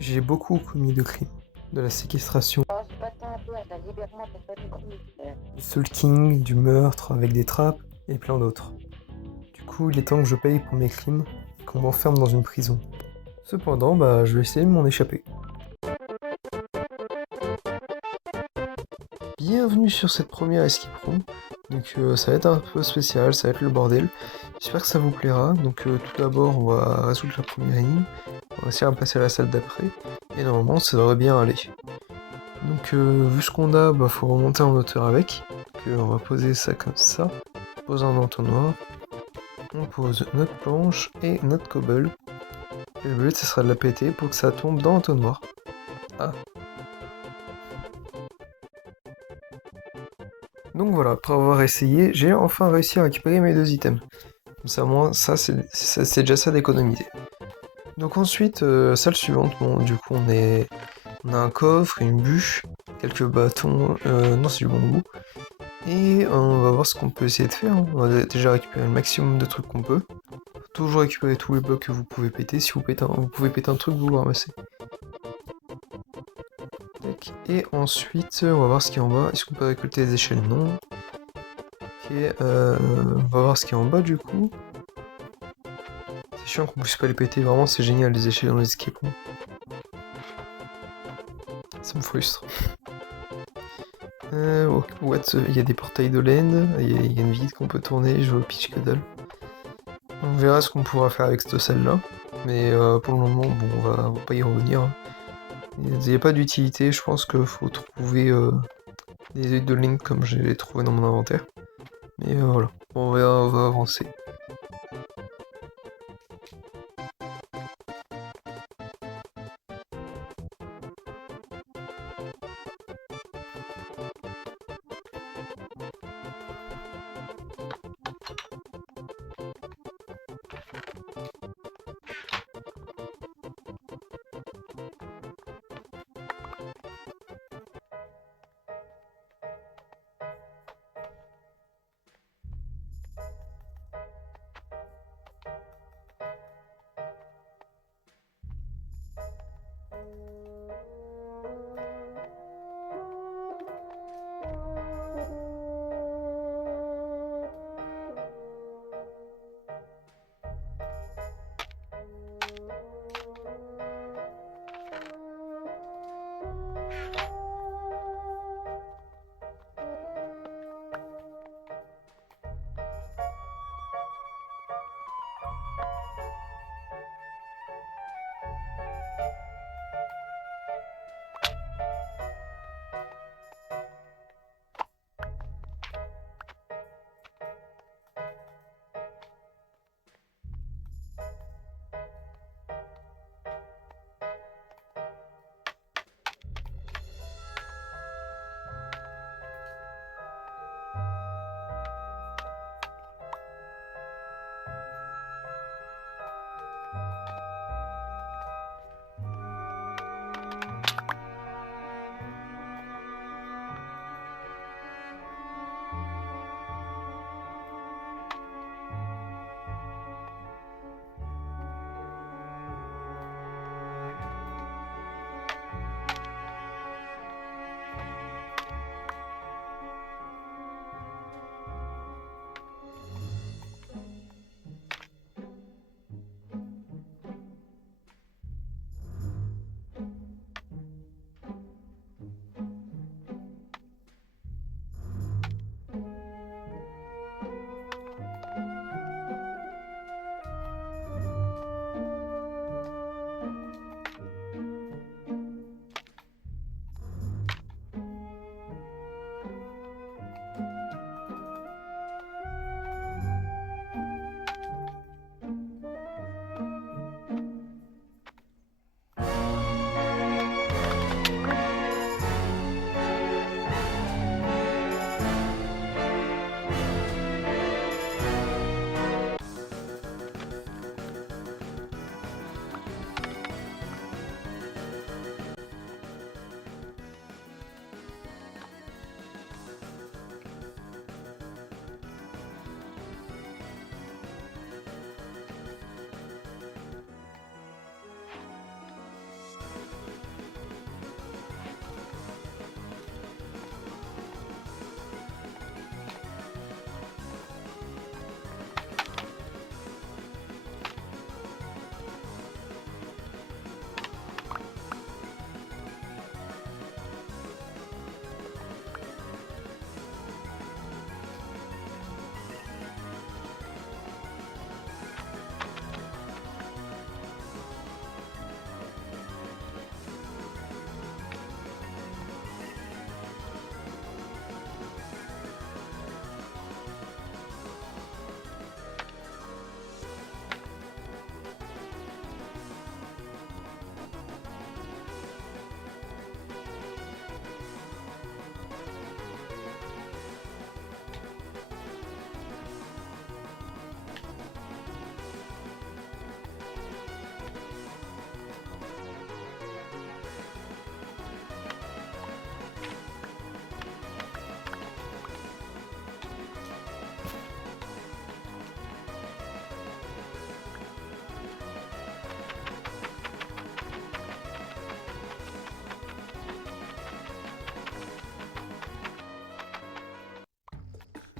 J'ai beaucoup commis de crimes. De la séquestration, du stalking, du meurtre avec des trappes et plein d'autres. Du coup, il est temps que je paye pour mes crimes et qu'on m'enferme dans une prison. Cependant, je vais essayer de m'en échapper. Bienvenue sur cette première escape room. Donc ça va être un peu spécial, ça va être le bordel. J'espère que ça vous plaira. Donc tout d'abord, on va résoudre la première énigme. On va essayer de passer à la salle d'après. Et normalement, ça devrait bien aller. Donc vu ce qu'on a, faut remonter en hauteur avec. Donc on va poser ça comme ça. On pose un entonnoir. On pose notre planche et notre cobble. Et le but, ce sera de la péter pour que ça tombe dans l'entonnoir. Ah. Donc voilà, après avoir essayé, j'ai enfin réussi à récupérer mes 2 items. Comme ça, moi, c'est déjà ça d'économiser. Donc ensuite, salle suivante, bon, du coup, on a un coffre, une bûche, quelques bâtons, non, c'est du bambou. Et on va voir ce qu'on peut essayer de faire, hein. On va déjà récupérer le maximum de trucs qu'on peut. Faut toujours récupérer tous les blocs que vous pouvez péter. Si vous pouvez péter un truc, vous le ramassez. Tac. Et ensuite, on va voir ce qu'il y a en bas. Est-ce qu'on peut récolter les échelles? Non. Ok, on va voir ce qu'il y a en bas du coup. C'est chiant qu'on puisse pas les péter, vraiment c'est génial les échelles dans les escape rooms. Ça me frustre. What, il y a des portails de laine, il y a une vide qu'on peut tourner, je pitch que dalle. On verra ce qu'on pourra faire avec cette salle là. Mais pour le moment, bon, on va pas y revenir, hein. Il n'y a pas d'utilité, je pense qu'il faut trouver des œils de link comme j'ai trouvé dans mon inventaire. Mais voilà, on va avancer.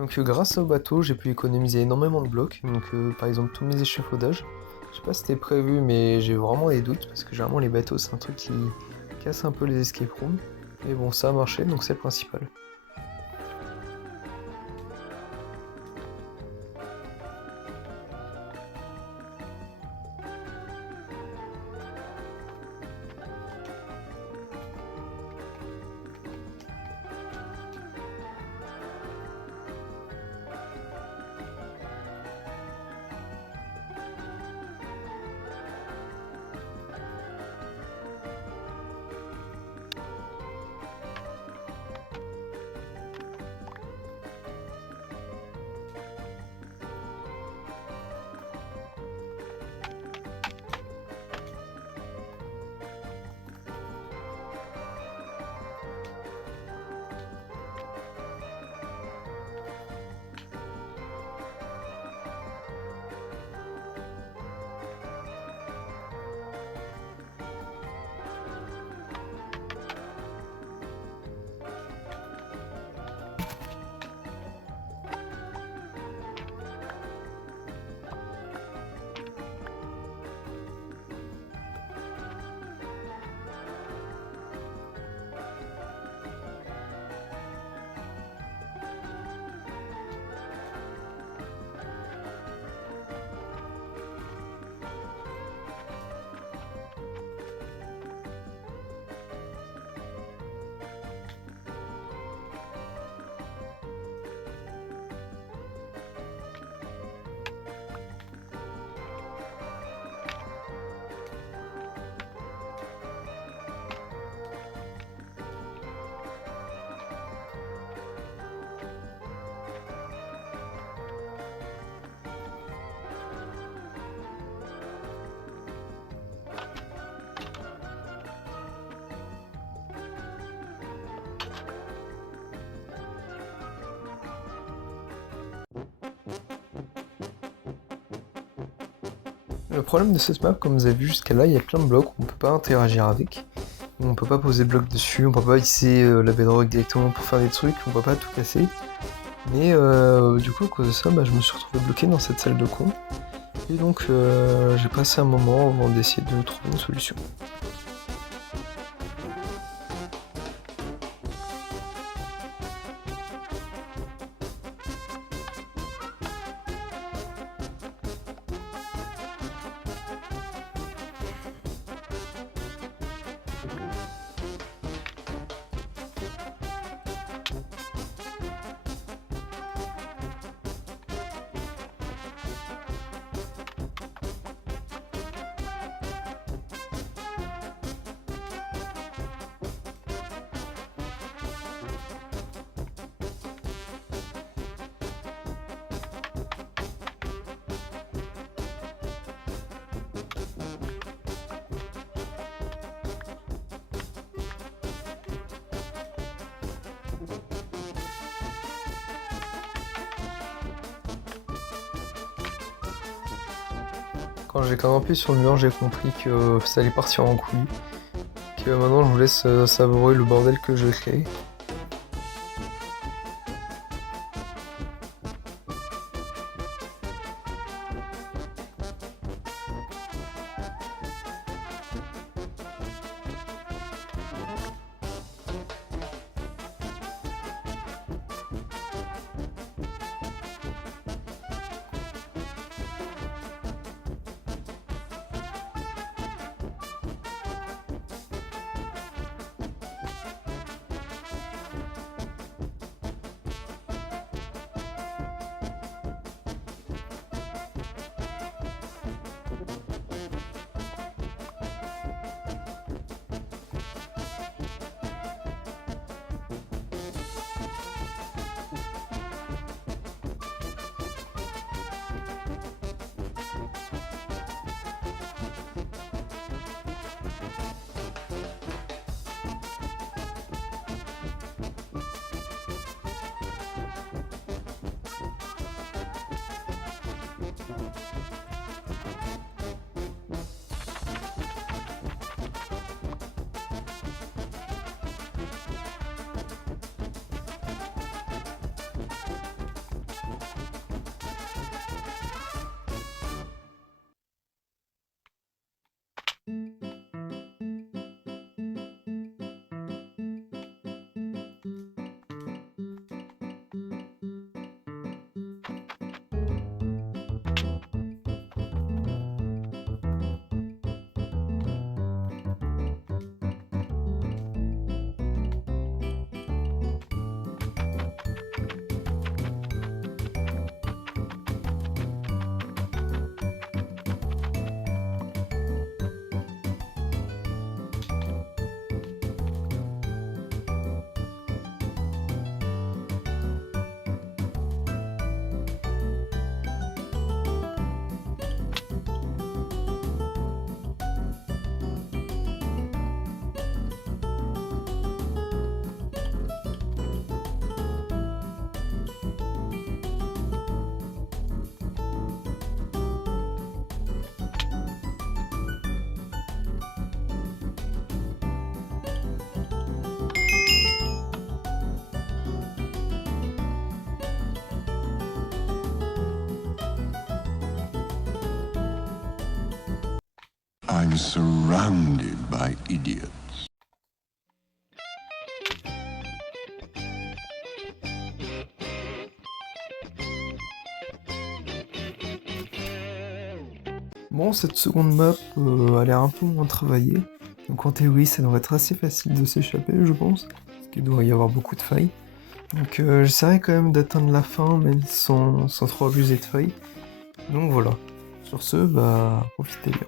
Donc grâce au bateau, j'ai pu économiser énormément de blocs. Donc par exemple tous mes échafaudages. Je sais pas si c'était prévu, mais j'ai vraiment des doutes parce que généralement les bateaux c'est un truc qui casse un peu les escape rooms. Mais bon, ça a marché, donc c'est le principal. Le problème de cette map, comme vous avez vu jusqu'à là, il y a plein de blocs où on peut pas interagir avec. On peut pas poser de blocs dessus, on peut pas utiliser la bedrock directement pour faire des trucs, on peut pas tout casser. Mais du coup, à cause de ça, je me suis retrouvé bloqué dans cette salle de con. Et donc j'ai passé un moment avant d'essayer de trouver une solution. Quand j'ai grimpé sur le mur, j'ai compris que ça allait partir en couille. Que maintenant, je vous laisse savourer le bordel que je crée. I'm surrounded by idiots. Bon, cette seconde map a l'air un peu moins travaillée. Donc en théorie, ça devrait être assez facile de s'échapper, je pense. Parce qu'il doit y avoir beaucoup de failles. Donc j'essaierai quand même d'atteindre la fin, même sans trop abuser de failles. Donc voilà. Sur ce, bah, profitez bien.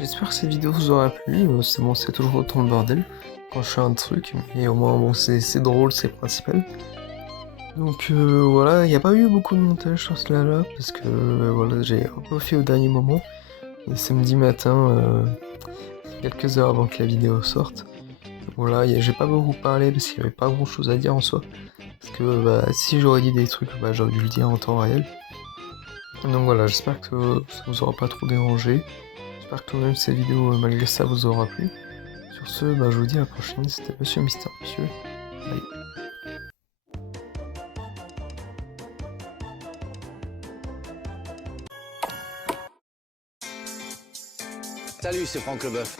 J'espère que cette vidéo vous aura plu. C'est bon, c'est toujours autant le bordel quand je fais un truc, mais au moins bon, c'est drôle, c'est principal. Donc voilà, il n'y a pas eu beaucoup de montage sur cela là parce que voilà, j'ai un peu fait au dernier moment. Et samedi matin, quelques heures avant que la vidéo sorte. Voilà, j'ai pas beaucoup parlé parce qu'il n'y avait pas grand chose à dire en soi. Parce que bah, si j'aurais dit des trucs, bah, j'aurais dû le dire en temps réel. Donc voilà, j'espère que ça vous aura pas trop dérangé. J'espère que tout de même cette vidéo, malgré ça, vous aura plu. Sur ce, bah, je vous dis à la prochaine, c'était Monsieur Mister Monsieur. Bye. Salut, c'est Franck Leboeuf.